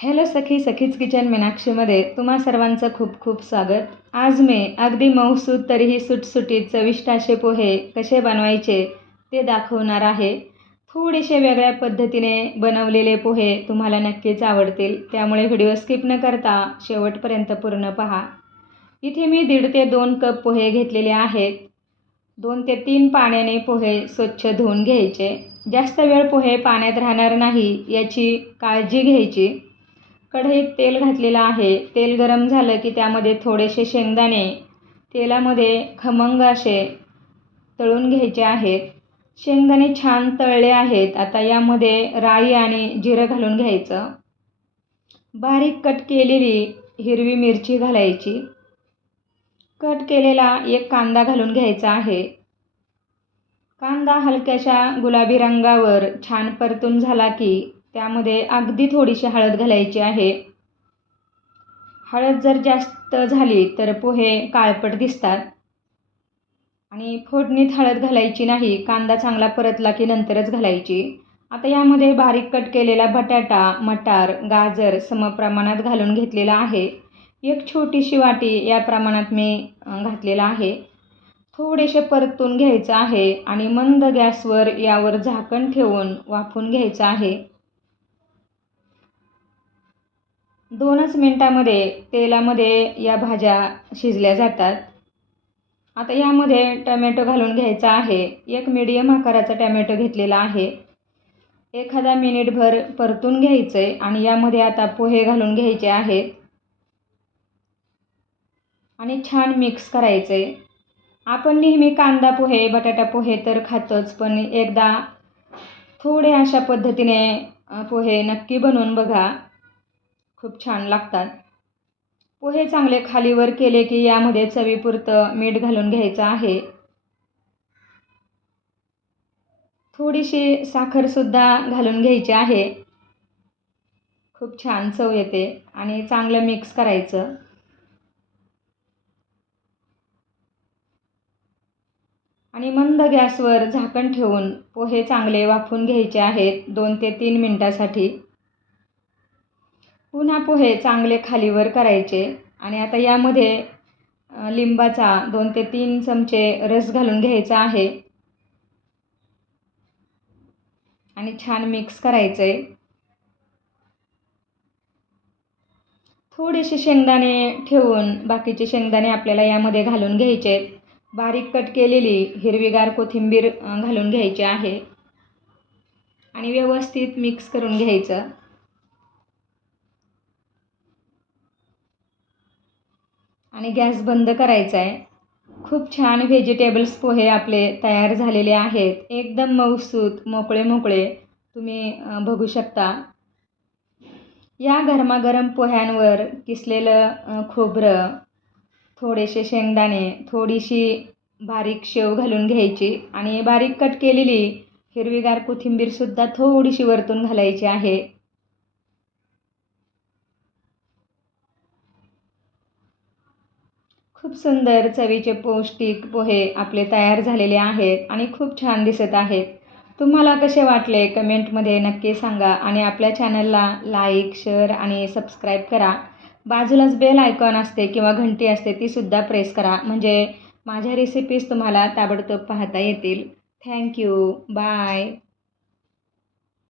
Hello सखी सखीच kitchen मीनाक्षीमध्ये तुम्हा सर्वांचं खूप खूप स्वागत. आज मी अगदी मऊसूद तरीही सुटसुटीत चविष्ट असे पोहे कसे बनवायचे ते दाखवणार आहे. थोडेसे वेगळ्या पद्धतीने बनवलेले पोहे तुम्हाला नक्कीच आवडतील. त्यामुळे व्हिडिओ स्किप न करता शेवटपर्यंत पूर्ण पहा. इथे मी दीड ते दोन कप पोहे घेतलेले आहेत. दोन ते तीन पाण्याने पोहे स्वच्छ धुवून घ्यायचे. जास्त वेळ पोहे पाण्यात राहणार नाही याची काळजी घ्यायची. कढईत तेल घातलेलं आहे. तेल गरम झालं की त्यामध्ये थोडेसे शेंगदाणे तेलामध्ये खमंग असे तळून घ्यायचे आहेत. शेंगदाणे छान तळले आहेत. आता यामध्ये राई आणि जिरं घालून घ्यायचं. बारीक कट केलेली हिरवी मिरची घालायची. कट केलेला एक कांदा घालून घ्यायचा आहे. कांदा हलक्याशा गुलाबी रंगावर छान परतून झाला की त्यामध्ये अगदी थोडीशी हळद घालायची आहे. हळद जर जास्त झाली तर पोहे काळपट दिसतात. आणि फोडणीत हळद घालायची नाही कांदा चांगला परतला की नंतरच घालायची. आता यामध्ये बारीक कट केलेला बटाटा मटार गाजर समप्रमाणात घालून घेतलेला आहे. एक छोटीशी वाटी या प्रमाणात मी घातलेला आहे. थोडेसे परतून घ्यायचं आहे आणि मंद गॅसवर यावर झाकण ठेवून वाफून घ्यायचं आहे. दोनच मिनटामध्ये तेलामध्ये या भाज्या शिजल्या जातात. आता यामध्ये टमॅटो घालून घ्यायचा आहे. एक मीडियम आकाराचा टमॅटो घेतलेला आहे. एखादा मिनिटभर परतून घ्यायचं आहे आणि यामध्ये आता पोहे घालून घ्यायचे आहेत. आणि छान मिक्स करायचं आहे आपण नेहमी कांदा पोहे बटाटा पोहे तर खातोच पण एकदा थोडे अशा पद्धतीने पोहे नक्की बनवून बघा. खूप छान लागतात. पोहे चांगले खालीवर केले की यामध्ये चवीपुरतं मीठ घालून घ्यायचं आहे. थोडीशी साखरसुद्धा घालून घ्यायची आहे. खूप छान चव येते आणि चांगलं मिक्स करायचं. आणि मंद गॅसवर झाकण ठेवून पोहे चांगले वाफून घ्यायचे आहेत दोन ते तीन मिनटासाठी. पुन्हा पोहे चांगले खालीवर करायचे. आणि आता यामध्ये लिंबाचा दोन ते तीन चमचे रस घालून घ्यायचा आहे. आणि छान मिक्स करायचं. आहे थोडेसे शेंगदाणे ठेवून बाकीचे शेंगदाणे आपल्याला यामध्ये घालून घ्यायचे. बारीक कट केलेली हिरवीगार कोथिंबीर घालून घ्यायची आहे. आणि व्यवस्थित मिक्स करून घ्यायचं. आणि गॅस बंद करायचा आहे खूप छान व्हेजिटेबल्स पोहे आपले तयार झालेले आहेत. एकदम मऊसूत मोकळे मोकळे. तुम्ही बघू शकता. या गरमागरम पोह्यांवर किसलेलं खोबरं थोडेसे शेंगदाणे थोडीशी बारीक शेव घालून घ्यायची आणि बारीक कट केलेली हिरवीगार कोथिंबीरसुद्धा थोडीशी वरतून घालायची आहे. खूप सुंदर चवीचे पौष्टिक पोहे आपले तयार झालेले आहेत आणि खूप छान दिसत आहेत. तुम्हाला कसे वाटले कमेंटमध्ये नक्की सांगा आणि आपल्या चॅनलला लाईक शेअर आणि सबस्क्राईब करा. बाजूलाच बेल आयकॉन असते किंवा घंटी असते तीसुद्धा प्रेस करा. म्हणजे माझ्या रेसिपीज तुम्हाला ताबडतोब पाहता येतील. Thank you bye